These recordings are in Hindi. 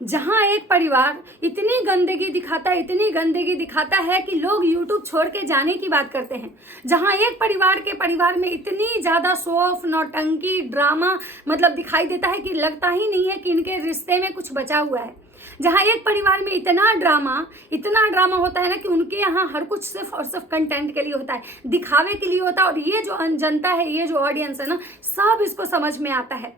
जहां एक परिवार इतनी गंदगी दिखाता है, इतनी गंदगी दिखाता है कि लोग यूट्यूब छोड़ के जाने की बात करते हैं। जहां एक परिवार में इतनी ज्यादा शो ऑफ, नौटंकी, ड्रामा मतलब दिखाई देता है कि लगता ही नहीं है कि इनके रिश्ते में कुछ बचा हुआ है। जहां एक परिवार में इतना ड्रामा होता है ना कि उनके यहाँ हर कुछ सिर्फ और सिर्फ कंटेंट के लिए होता है, दिखावे के लिए होता है। और ये जो जनता है, ये जो ऑडियंस है ना, सब इसको समझ में आता है।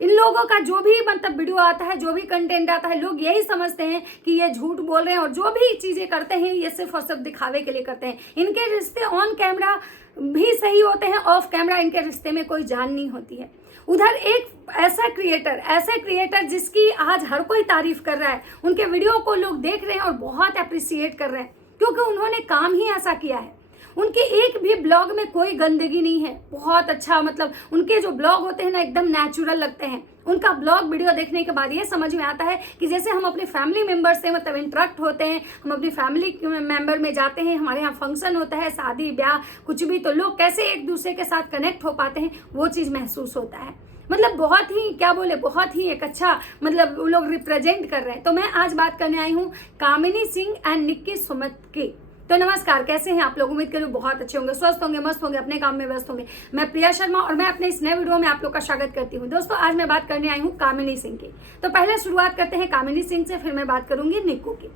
इन लोगों का जो भी मतलब वीडियो आता है, जो भी कंटेंट आता है, लोग यही समझते हैं कि ये झूठ बोल रहे हैं, और जो भी चीजें करते हैं ये सिर्फ और सिर्फ दिखावे के लिए करते हैं। इनके रिश्ते ऑन कैमरा भी सही होते हैं, ऑफ कैमरा इनके रिश्ते में कोई जान नहीं होती है। उधर एक ऐसे क्रिएटर जिसकी आज हर कोई तारीफ कर रहा है, उनके वीडियो को लोग देख रहे हैं और बहुत अप्रिसिएट कर रहे हैं, क्योंकि उन्होंने काम ही ऐसा किया है। उनके एक भी ब्लॉग में कोई गंदगी नहीं है, बहुत अच्छा, मतलब उनके जो ब्लॉग होते हैं ना एकदम नेचुरल लगते हैं। उनका ब्लॉग वीडियो देखने के बाद ये समझ में आता है कि जैसे हम अपने फैमिली मेंबर से मतलब इंटरेक्ट होते हैं, हम अपनी फैमिली मेंबर में जाते हैं, हमारे यहाँ फंक्शन होता है, शादी ब्याह कुछ भी, तो लोग कैसे एक दूसरे के साथ कनेक्ट हो पाते हैं, वो चीज़ महसूस होता है। मतलब बहुत ही क्या बोले, बहुत ही एक अच्छा मतलब वो लोग रिप्रेजेंट कर रहे हैं। तो मैं आज बात करने आई हूँ कामिनी सिंह एंड निक्की सुमित की। तो नमस्कार, कैसे हैं आप लोग? उम्मीद करूँ बहुत अच्छे होंगे, स्वस्थ होंगे, मस्त होंगे, अपने काम में व्यस्त होंगे। मैं प्रिया शर्मा और मैं अपने इस नए वीडियो में आप लोग का स्वागत करती हूँ। दोस्तों, आज मैं बात करने आई हूँ कामिनी सिंह की। तो पहले शुरुआत करते हैं कामिनी सिंह से, फिर मैं बात करूंगी निक्कू की।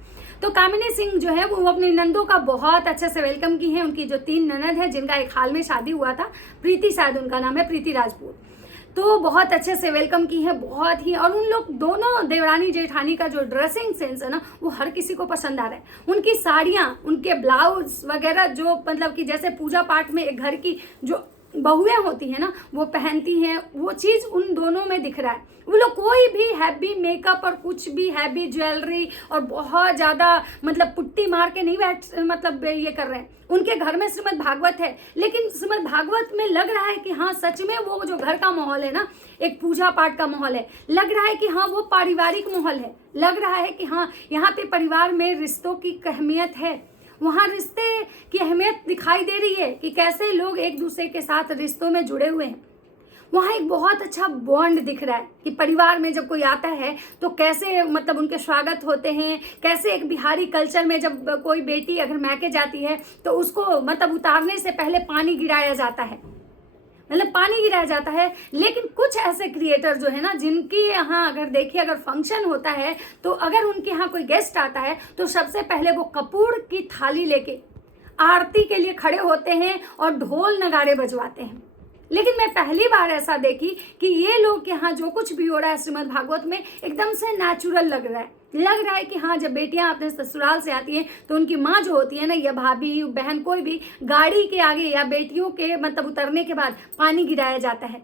तो कामिनी सिंह जो है वो अपनी नंदों का बहुत अच्छे से वेलकम की है। उनकी जो 3 ननद है, जिनका एक हाल में शादी हुआ था, प्रीति शायद उनका नाम है, प्रीति राजपूत, तो बहुत अच्छे से वेलकम की है, बहुत ही। और उन लोग दोनों देवरानी जेठानी का जो ड्रेसिंग सेंस है ना, वो हर किसी को पसंद आ रहा है। उनकी साड़ियाँ, उनके ब्लाउज वगैरह, जो मतलब कि जैसे पूजा पाठ में एक घर की जो बहुएं होती है ना, वो पहनती हैं, वो चीज़ उन दोनों में दिख रहा है। वो लोग कोई भी हैवी मेकअप और कुछ भी हैवी ज्वेलरी और बहुत ज़्यादा मतलब पुट्टी मार के नहीं मतलब ये कर रहे हैं। उनके घर में श्रीमद् भागवत है, लेकिन श्रीमद् भागवत में लग रहा है कि हाँ सच में वो जो घर का माहौल है ना, एक पूजा पाठ का माहौल है। लग रहा है कि हाँ वो पारिवारिक माहौल है। लग रहा है कि हाँ यहाँ पे परिवार में रिश्तों की अहमियत है, वहाँ रिश्ते की अहमियत दिखाई दे रही है कि कैसे लोग एक दूसरे के साथ रिश्तों में जुड़े हुए हैं। वहाँ एक बहुत अच्छा बॉन्ड दिख रहा है कि परिवार में जब कोई आता है तो कैसे मतलब उनके स्वागत होते हैं। कैसे एक बिहारी कल्चर में जब कोई बेटी अगर मैके जाती है तो उसको मतलब उतारने से पहले पानी गिराया जाता है, मतलब पानी गिराया जाता है। लेकिन कुछ ऐसे क्रिएटर जो है ना, जिनके यहाँ अगर देखिए अगर फंक्शन होता है तो अगर उनके यहाँ कोई गेस्ट आता है तो सबसे पहले वो कपूर की थाली लेके आरती के लिए खड़े होते हैं और ढोल नगाड़े बजवाते हैं। लेकिन मैं पहली बार ऐसा देखी कि ये लोग के यहाँ जो कुछ भी हो रहा है श्रीमद् भागवत में एकदम से नेचुरल लग रहा है कि हाँ जब बेटियां अपने ससुराल से आती हैं तो उनकी माँ जो होती है ना, या भाभी बहन कोई भी, गाड़ी के आगे या बेटियों के मतलब उतरने के बाद पानी गिराया जाता है।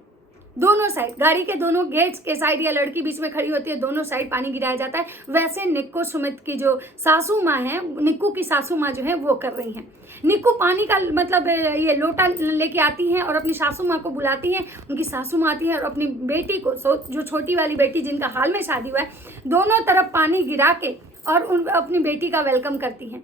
दोनों साइड, गाड़ी के दोनों गेट्स के साइड, या लड़की बीच में खड़ी होती है, दोनों साइड पानी गिराया जाता है। वैसे निक्कू सुमित की जो सासू माँ है, निक्कू की सासू माँ जो है वो कर रही हैं। निक्कू पानी का मतलब ये लोटा लेके आती हैं और अपनी सासू माँ को बुलाती हैं। उनकी सासू माँ आती है और अपनी बेटी को, जो छोटी वाली बेटी जिनका हाल में शादी हुआ है, दोनों तरफ पानी गिरा के और अपनी बेटी का वेलकम करती हैं।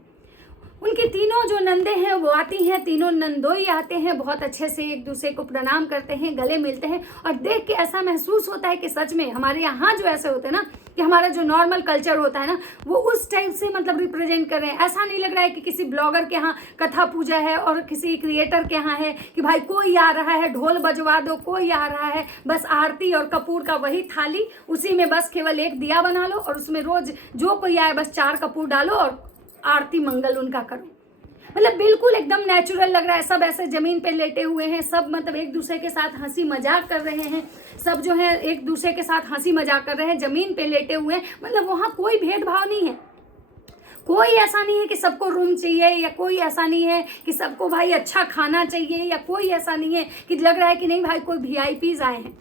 उनकी तीनों जो नंदे हैं वो आती हैं, तीनों नंदोई आते हैं, बहुत अच्छे से एक दूसरे को प्रणाम करते हैं, गले मिलते हैं। और देख के ऐसा महसूस होता है कि सच में हमारे यहाँ जो ऐसे होते हैं ना, कि हमारा जो नॉर्मल कल्चर होता है ना, वो उस टाइप से मतलब रिप्रेजेंट कर रहे हैं। ऐसा नहीं लग रहा है कि किसी ब्लॉगर के यहाँ कथा पूजा है और किसी क्रिएटर के यहाँ है कि भाई कोई आ रहा है ढोल बजवा दो, कोई आ रहा है बस आरती और कपूर का वही थाली, उसी में बस केवल एक दिया बना लो और उसमें रोज जो कोई आए बस 4 कपूर डालो और आरती मंगल उनका करो। मतलब बिल्कुल एकदम नेचुरल लग रहा है। सब ऐसे जमीन पे लेटे हुए हैं, सब मतलब एक दूसरे के साथ हंसी मजाक कर रहे हैं। सब जो है एक दूसरे के साथ हंसी मजाक कर रहे हैं, जमीन पे लेटे हुए हैं। मतलब वहाँ कोई भेदभाव नहीं है। कोई ऐसा नहीं है कि सबको रूम चाहिए, या कोई ऐसा नहीं है कि सबको भाई अच्छा खाना चाहिए, या कोई ऐसा नहीं है कि लग रहा है कि नहीं भाई कोई वीआईपीज आए हैं।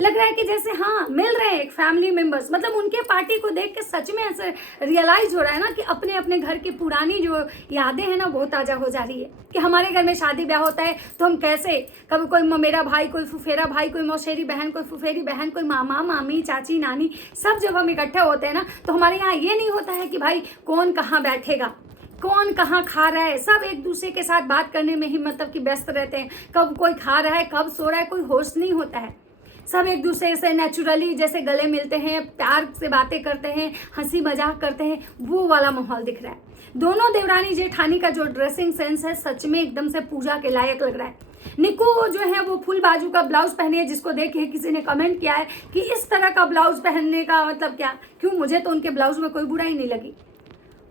लग रहा है कि जैसे हाँ मिल रहे हैं एक फैमिली मेंबर्स। मतलब उनके पार्टी को देख के सच में ऐसे रियलाइज हो रहा है ना कि अपने अपने घर की पुरानी जो यादें हैं ना, वो ताज़ा हो जा रही है कि हमारे घर में शादी ब्याह होता है तो हम कैसे, कभी कोई मेरा भाई, कोई फुफेरा भाई, कोई मौसेरी बहन, कोई फुफेरी बहन, कोई मामा मामी चाची नानी, सब जब हम इकट्ठे होते हैं ना, तो हमारे यहाँ ये नहीं होता है कि भाई कौन कहाँ बैठेगा, कौन कहाँ खा रहा है। सब एक दूसरे के साथ बात करने में ही मतलब कि व्यस्त रहते हैं। कब कोई खा रहा है, कब सो रहा है, कोई होश नहीं होता है। सब एक दूसरे से नेचुरली जैसे गले मिलते हैं, प्यार से बातें करते हैं, हंसी मजाक करते हैं, वो वाला माहौल दिख रहा है। दोनों देवरानी जेठानी का जो ड्रेसिंग सेंस है सच में एकदम से पूजा के लायक लग रहा है। निक्कू जो है वो फुल बाजू का ब्लाउज पहने है, जिसको देख के किसी ने कमेंट किया है कि इस तरह का ब्लाउज पहनने का मतलब क्या, क्यों? मुझे तो उनके ब्लाउज में कोई बुराई नहीं लगी।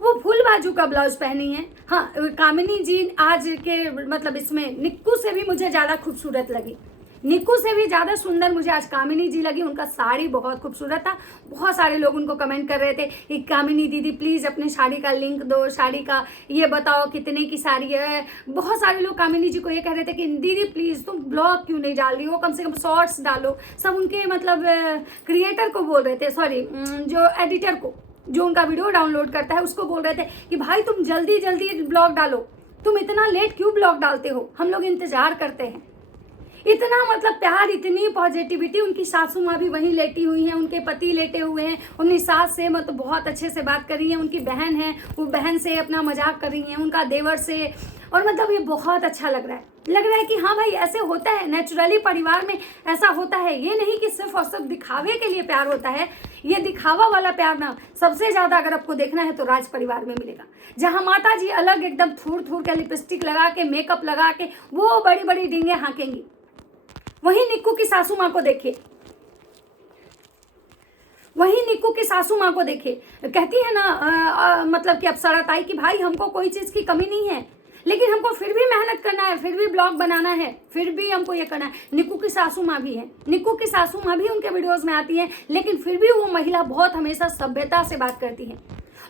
वो फुल बाजू का ब्लाउज पहनी है। हाँ, कामिनी जी आज के मतलब इसमें निक्कू से भी मुझे ज़्यादा खूबसूरत लगी, निक्कू से भी ज़्यादा सुंदर मुझे आज कामिनी जी लगी। उनका साड़ी बहुत खूबसूरत था। बहुत सारे लोग उनको कमेंट कर रहे थे कि कामिनी दीदी प्लीज़ अपने साड़ी का लिंक दो, साड़ी का ये बताओ कितने की साड़ी है। बहुत सारे लोग कामिनी जी को ये कह रहे थे कि दीदी प्लीज़ तुम ब्लॉग क्यों नहीं डाल रही हो, कम से कम शॉर्ट्स डालो। सब उनके मतलब क्रिएटर को बोल रहे थे, सॉरी जो एडिटर को, जो उनका वीडियो डाउनलोड करता है उसको बोल रहे थे कि भाई तुम जल्दी जल्दी ब्लॉग डालो, तुम इतना लेट क्यों ब्लॉग डालते हो, हम लोग इंतजार करते हैं। इतना मतलब प्यार, इतनी पॉजिटिविटी। उनकी सासू माँ भी वहीं लेटी हुई हैं, उनके पति लेटे हुए हैं, उनकी सास से मतलब बहुत अच्छे से बात कर रही हैं। उनकी बहन है, वो बहन से अपना मजाक कर रही हैं, उनका देवर से। और मतलब ये बहुत अच्छा लग रहा है कि हाँ भाई ऐसे होता है, नेचुरली परिवार में ऐसा होता है। ये नहीं कि सिर्फ और सिर्फ दिखावे के लिए प्यार होता है। ये दिखावा वाला प्यार ना सबसे ज्यादा अगर आपको देखना है तो राज परिवार में मिलेगा, जहाँ माता जी अलग एकदम थूर थूर के लिपस्टिक लगा के, मेकअप लगा के वो बड़ी बड़ी डींगे हाँकेंगी। वहीं निक्कू की सासू माँ को देखिए, वहीं निक्कू की सासू माँ को देखिए, कहती है ना मतलब कि अप्सरा ताई कि भाई हमको कोई चीज़ की कमी नहीं है, लेकिन हमको फिर भी मेहनत करना है, फिर भी ब्लॉग बनाना है, फिर भी हमको ये करना है। निक्कू की सासू माँ भी है, निक्कू की सासू माँ भी उनके वीडियोस में आती है, लेकिन फिर भी वो महिला बहुत हमेशा सभ्यता से बात करती है।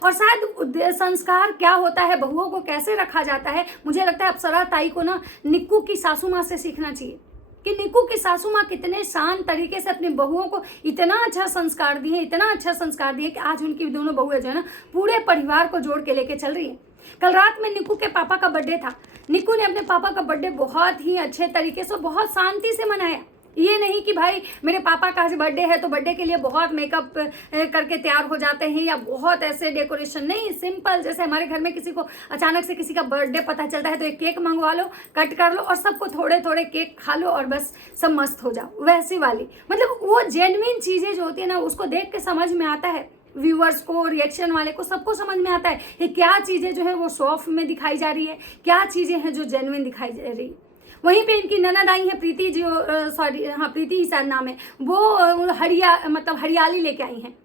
और शायद संस्कार क्या होता है, बहुओं को कैसे रखा जाता है, मुझे लगता है अप्सरा ताई को ना निक्कू की सासू माँ से सीखना चाहिए कि निक्कू की सासू माँ कितने शांत तरीके से अपनी बहुओं को इतना अच्छा संस्कार दिए, इतना अच्छा संस्कार दिए कि आज उनकी दोनों बहुएं जो है ना पूरे परिवार को जोड़ के लेके चल रही है। कल रात में निक्कू के पापा का बर्थडे था। निक्कू ने अपने पापा का बर्थडे बहुत ही अच्छे तरीके से, बहुत शांति से मनाया। ये नहीं कि भाई मेरे पापा का आज बर्थडे है तो बर्थडे के लिए बहुत मेकअप करके तैयार हो जाते हैं या बहुत ऐसे डेकोरेशन, नहीं, सिंपल। जैसे हमारे घर में किसी को अचानक से किसी का बर्थडे पता चलता है तो एक केक मंगवा लो, कट कर लो और सबको थोड़े थोड़े केक खा लो और बस सब मस्त हो जाओ, वैसी वाली। मतलब वो जेन्युइन चीज़ें जो होती है ना उसको देख के समझ में आता है, व्यूअर्स को, रिएक्शन वाले को, सबको समझ में आता है कि क्या चीज़ें जो है वो शो ऑफ में दिखाई जा रही है, क्या चीज़ें हैं जो जेन्युइन दिखाई जा रही है। वहीं पे इनकी ननद आई है प्रीति, जो सॉरी हाँ प्रीति ही शायद नाम है, वो हरियाली लेके आई हैं।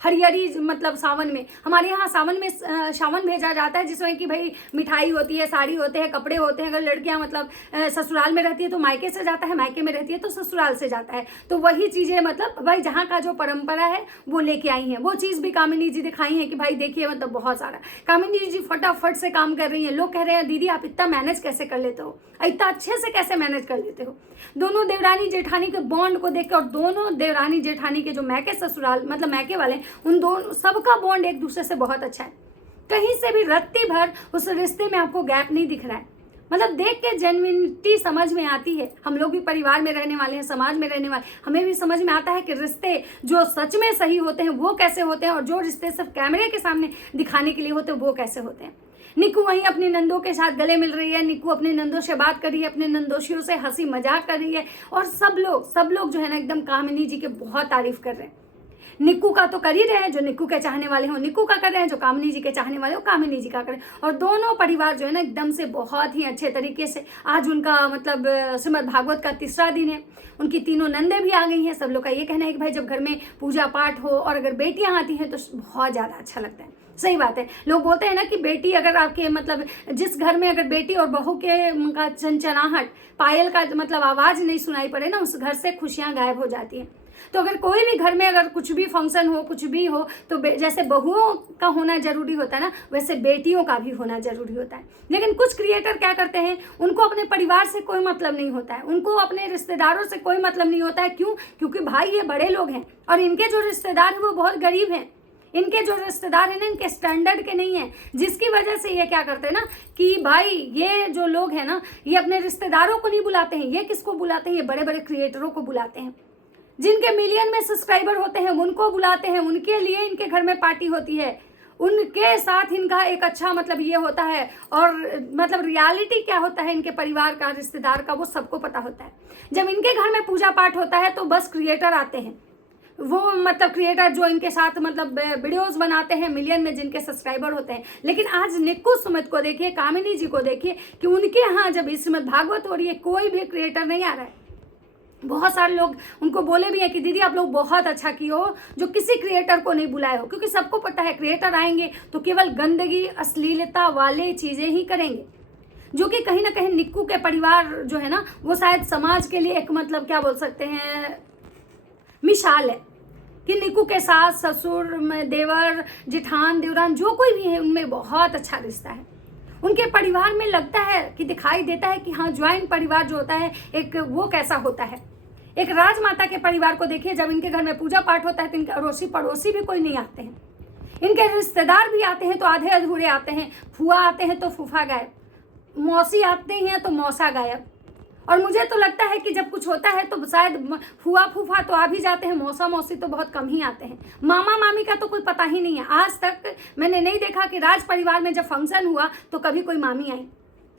हरियाली मतलब सावन में, हमारे यहाँ सावन में सावन भेजा जाता है जिसमें कि भाई मिठाई होती है, साड़ी होते हैं, कपड़े होते हैं। अगर लड़कियाँ मतलब ससुराल में रहती है तो मायके से जाता है, मायके में रहती है तो ससुराल से जाता है। तो वही चीज़ें मतलब भाई जहाँ का जो परंपरा है वो लेके आई हैं। वो चीज़ भी कामिनी जी दिखाई हैं कि भाई देखिए मतलब बहुत सारा। कामिनी जी फटाफट से काम कर रही हैं। लोग कह रहे हैं दीदी आप इतना मैनेज कैसे कर लेते हो, इतना अच्छे से कैसे मैनेज कर लेते हो। दोनों देवरानी जेठानी के बॉन्ड को देख के, और दोनों देवरानी जेठानी के जो मैके ससुराल मतलब मैके वाले, उन दोनों सबका बॉन्ड एक दूसरे से बहुत अच्छा है। कहीं से भी रत्ती भर उस रिश्ते में आपको गैप नहीं दिख रहा है। मतलब देख के जेन्युइनिटी समझ में आती है। हम लोग भी परिवार में रहने वाले हैं, समाज में रहने वाले, हमें भी समझ में आता है कि रिश्ते जो सच में सही होते हैं वो कैसे होते हैं और जो रिश्ते सिर्फ कैमरे के सामने दिखाने के लिए होते हैं वो कैसे होते हैं। निक्कू वहीं अपनी नंदों के साथ गले मिल रही है, निक्कू अपने नंदों से बात कर रही है, अपने नंदोशियों से हंसी मजाक कर रही है और सब लोग जो है ना एकदम कामिनी जी के बहुत तारीफ कर रहे हैं। निक्कू का तो कर ही रहे हैं जो निक्कू के चाहने वाले हो, निक्कू का कर रहे हैं जो कामिनी जी के चाहने वाले हो, कामिनी जी का करें। और दोनों परिवार जो है ना एकदम से बहुत ही अच्छे तरीके से, आज उनका मतलब श्रीमद् भागवत का 3रा दिन है, उनकी तीनों नंदे भी आ गई हैं। सब लोग का ये कहना है कि भाई जब घर में पूजा पाठ हो और अगर बेटियां आती हैं तो बहुत ज़्यादा अच्छा लगता है। सही बात है। लोग बोलते हैं ना कि बेटी अगर आपके मतलब जिस घर में अगर बेटी और बहू के का चंचनाहट, पायल का मतलब आवाज़ नहीं सुनाई पड़े ना, उस घर से खुशियाँ गायब हो जाती हैं। तो अगर कोई भी घर में अगर कुछ भी फंक्शन हो, कुछ भी हो, तो जैसे बहुओं का होना जरूरी होता है ना, वैसे बेटियों का भी होना जरूरी होता है। लेकिन कुछ क्रिएटर क्या करते हैं, उनको अपने परिवार से कोई मतलब नहीं होता है, उनको अपने रिश्तेदारों से कोई मतलब नहीं होता है। क्यों? क्योंकि भाई ये बड़े लोग हैं और इनके जो रिश्तेदार हैं वो बहुत गरीब हैं। इनके जो रिश्तेदार हैं ना इनके स्टैंडर्ड के नहीं है, जिसकी वजह से ये क्या करते हैं ना कि भाई ये जो लोग हैं ना ये अपने रिश्तेदारों को नहीं बुलाते हैं। ये किसको बुलाते हैं? ये बड़े बड़े क्रिएटरों को बुलाते हैं, जिनके मिलियन में सब्सक्राइबर होते हैं उनको बुलाते हैं, उनके लिए इनके घर में पार्टी होती है। उनके साथ इनका एक अच्छा मतलब ये होता है, और मतलब रियलिटी क्या होता है इनके परिवार का, रिश्तेदार का, वो सबको पता होता है। जब इनके घर में पूजा पाठ होता है तो बस क्रिएटर आते हैं, वो मतलब क्रिएटर जो इनके साथ मतलब वीडियोस बनाते हैं मिलियन में, जिनके सब्सक्राइबर होते हैं। लेकिन आज निक्कू सुमित को देखिए, कामिनी जी को देखिए कि उनके यहाँ जब श्रीमद् भागवत हो रही है कोई भी क्रिएटर नहीं आ रहा है। बहुत सारे लोग उनको बोले भी हैं कि दीदी आप लोग बहुत अच्छा किए हो जो किसी क्रिएटर को नहीं बुलाए हो, क्योंकि सबको पता है क्रिएटर आएंगे तो केवल गंदगी अश्लीलता वाले चीज़ें ही करेंगे, जो कि कहीं ना कहीं निक्कू के परिवार जो है ना वो शायद समाज के लिए एक मतलब क्या बोल सकते हैं मिसाल है कि निक्कू के सास ससुर देवर जेठान देवरान जो कोई भी है उनमें बहुत अच्छा रिश्ता है। उनके परिवार में लगता है कि दिखाई देता है कि हाँ ज्वाइंट परिवार जो होता है एक वो कैसा होता है। एक राजमाता के परिवार को देखिए, जब इनके घर में पूजा पाठ होता है तो इनके अड़ोसी पड़ोसी भी कोई नहीं आते हैं, इनके रिश्तेदार भी आते हैं तो आधे अधूरे आते हैं, फुआ आते हैं तो फूफा गायब, मौसी आते हैं तो मौसा गायब। और मुझे तो लगता है कि जब कुछ होता है तो शायद फुआ फूफा तो आ भी जाते हैं, मौसा मौसी तो बहुत कम ही आते हैं, मामा मामी का तो कोई पता ही नहीं है। आज तक मैंने नहीं देखा कि राज परिवार में जब फंक्शन हुआ तो कभी कोई मामी आई।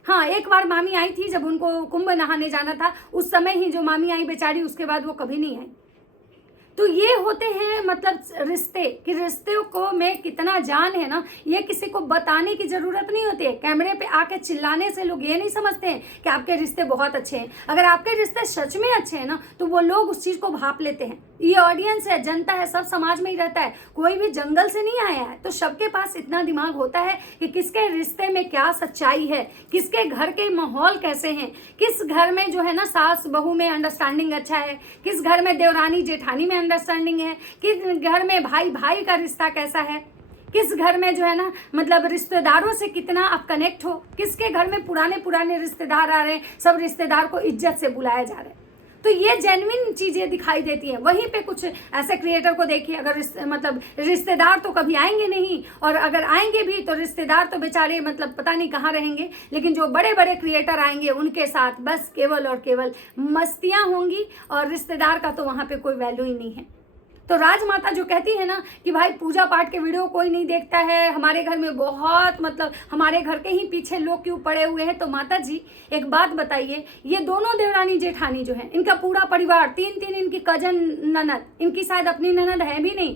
हाँ, एक बार मामी आई थी जब उनको कुंभ नहाने जाना था, उस समय ही जो मामी आई बेचारी, उसके बाद वो कभी नहीं आई। तो ये होते हैं मतलब रिश्ते, कि रिश्ते को में कितना जान है ना, ये किसी को बताने की जरूरत नहीं होती है। कैमरे पे आके चिल्लाने से लोग ये नहीं समझते हैं कि आपके रिश्ते बहुत अच्छे हैं। अगर आपके रिश्ते सच में अच्छे हैं ना तो वो लोग उस चीज को भाप लेते हैं। ये ऑडियंस है, जनता है, सब समाज में ही रहता है, कोई भी जंगल से नहीं आया है। तो सबके पास इतना दिमाग होता है कि किसके रिश्ते में क्या सच्चाई है, किसके घर के माहौल कैसे हैं, किस घर में जो है ना सास बहू में अंडरस्टैंडिंग अच्छा है, किस घर में देवरानी जेठानी में अंडरस्टैंडिंग है, किस घर में भाई भाई का रिश्ता कैसा है, किस घर में जो है ना मतलब रिश्तेदारों से कितना आप कनेक्ट हो, किसके घर में पुराने पुराने रिश्तेदार आ रहे हैं, सब रिश्तेदार को इज्जत से बुलाया जा रहा है। तो ये जेन्युइन चीजें दिखाई देती हैं। वहीं पे कुछ ऐसे क्रिएटर को देखिए, अगर मतलब रिश्तेदार तो कभी आएंगे नहीं, और अगर आएंगे भी तो रिश्तेदार तो बेचारे मतलब पता नहीं कहाँ रहेंगे, लेकिन जो बड़े बड़े क्रिएटर आएंगे उनके साथ बस केवल और केवल मस्तियां होंगी, और रिश्तेदार का तो वहाँ पे कोई वैल्यू ही नहीं है। तो राजमाता जो कहती है ना कि भाई पूजा पाठ के वीडियो कोई नहीं देखता है, हमारे घर में बहुत मतलब हमारे घर के ही पीछे लोग क्यों पड़े हुए हैं, तो माता जी एक बात बताइए, ये दोनों देवरानी जेठानी जो है इनका पूरा परिवार, तीन इनकी कजन ननद, इनकी शायद अपनी ननद है भी नहीं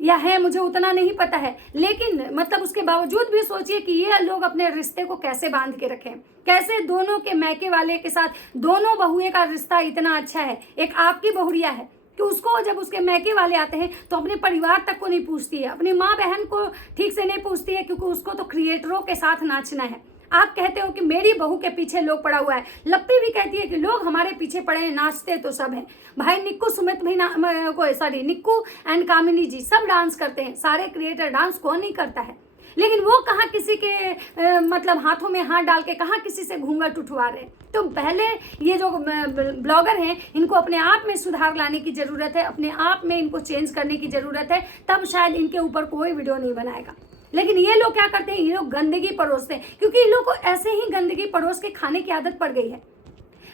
या है मुझे उतना नहीं पता है, लेकिन मतलब उसके बावजूद भी सोचिए कि ये लोग अपने रिश्ते को कैसे बांध के रखें, कैसे दोनों के मैके वाले के साथ दोनों बहुए का रिश्ता इतना अच्छा है। एक आपकी बहुरिया है कि उसको जब उसके मैके वाले आते हैं तो अपने परिवार तक को नहीं पूछती है, अपनी माँ बहन को ठीक से नहीं पूछती है, क्योंकि उसको तो क्रिएटरों के साथ नाचना है। आप कहते हो कि मेरी बहू के पीछे लोग पड़ा हुआ है, लप्पी भी कहती है कि लोग हमारे पीछे पड़े हैं, नाचते तो सब हैं। भाई निक्कू सुमित भी निक्कू एंड कामिनी जी सब डांस करते हैं, सारे क्रिएटर डांस कौन नहीं करता है, लेकिन वो कहाँ किसी के मतलब हाथों में हाथ डाल के कहाँ किसी से घूंघट उठवा रहे। तो पहले ये जो ब्लॉगर हैं इनको अपने आप में सुधार लाने की ज़रूरत है, अपने आप में इनको चेंज करने की ज़रूरत है, तब शायद इनके ऊपर कोई वीडियो नहीं बनाएगा। लेकिन ये लोग क्या करते हैं, ये लोग गंदगी परोसते हैं, क्योंकि इन लोग को ऐसे ही गंदगी परोस के खाने की आदत पड़ गई है।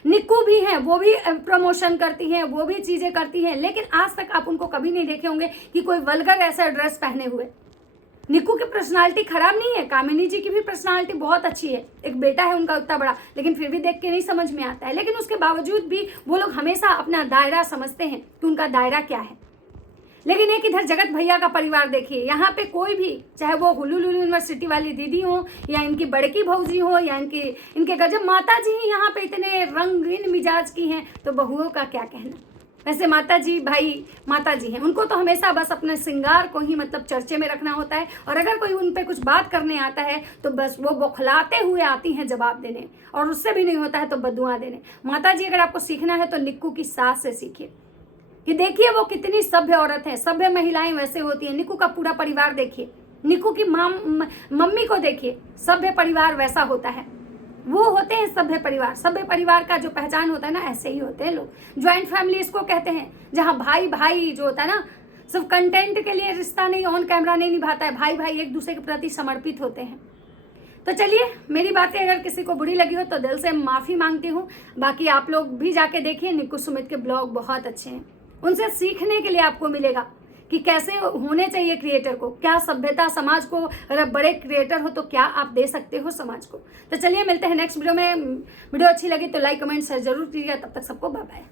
निक्कू भी हैं, वो भी प्रमोशन करती हैं, वो भी चीज़ें करती हैं, लेकिन आज तक आप उनको कभी नहीं देखे होंगे कि कोई वल्गर ऐसा ड्रेस पहने हुए। निक्कू की पर्सनालिटी खराब नहीं है, कामिनी जी की भी पर्सनालिटी बहुत अच्छी है, एक बेटा है उनका उतना बड़ा, लेकिन फिर भी देख के नहीं समझ में आता है। लेकिन उसके बावजूद भी वो लोग हमेशा अपना दायरा समझते हैं कि उनका दायरा क्या है। लेकिन एक इधर जगत भैया का परिवार देखिए, यहाँ पे कोई भी, चाहे वो हुलुलु यूनिवर्सिटी वाली दीदी हो या इनकी बड़की भौजी हो या इनके गजब माता जी ही यहाँ पे इतने रंगीन मिजाज की हैं, तो बहुओं का क्या कहना। वैसे माता जी भाई माता जी हैं, उनको तो हमेशा बस अपने श्रृंगार को ही मतलब चर्चे में रखना होता है, और अगर कोई उन पे कुछ बात करने आता है तो बस वो बौखलाते हुए आती हैं जवाब देने, और उससे भी नहीं होता है तो बदुआ देने। माता जी अगर आपको सीखना है तो निक्कू की सास से सीखिए कि देखिए वो कितनी सभ्य औरत है, सभ्य महिलाएं वैसे होती हैं। निक्कू का पूरा परिवार देखिए, निक्कू की मम्मी को देखिए, सभ्य परिवार वैसा होता है, वो होते हैं सभ्य परिवार। सभ्य परिवार का जो पहचान होता है ना, ऐसे ही होते हैं लोग। ज्वाइंट फैमिली इसको कहते हैं, जहाँ भाई भाई जो होता है ना, सिर्फ कंटेंट के लिए रिश्ता नहीं, ऑन कैमरा नहीं निभाता है, भाई भाई एक दूसरे के प्रति समर्पित होते हैं। तो चलिए, मेरी बातें अगर किसी को बुरी लगी हो तो दिल से माफ़ी मांगती हूँ। बाकी आप लोग भी जाके देखिए, निक्कू सुमित के ब्लॉग बहुत अच्छे हैं, उनसे सीखने के लिए आपको मिलेगा कि कैसे होने चाहिए क्रिएटर को, क्या सभ्यता समाज को, अगर आप बड़े क्रिएटर हो तो क्या आप दे सकते हो समाज को। तो चलिए मिलते हैं नेक्स्ट वीडियो में। वीडियो अच्छी लगी तो लाइक कमेंट शेयर जरूर कीजिएगा। तब तक सबको बाय बाय।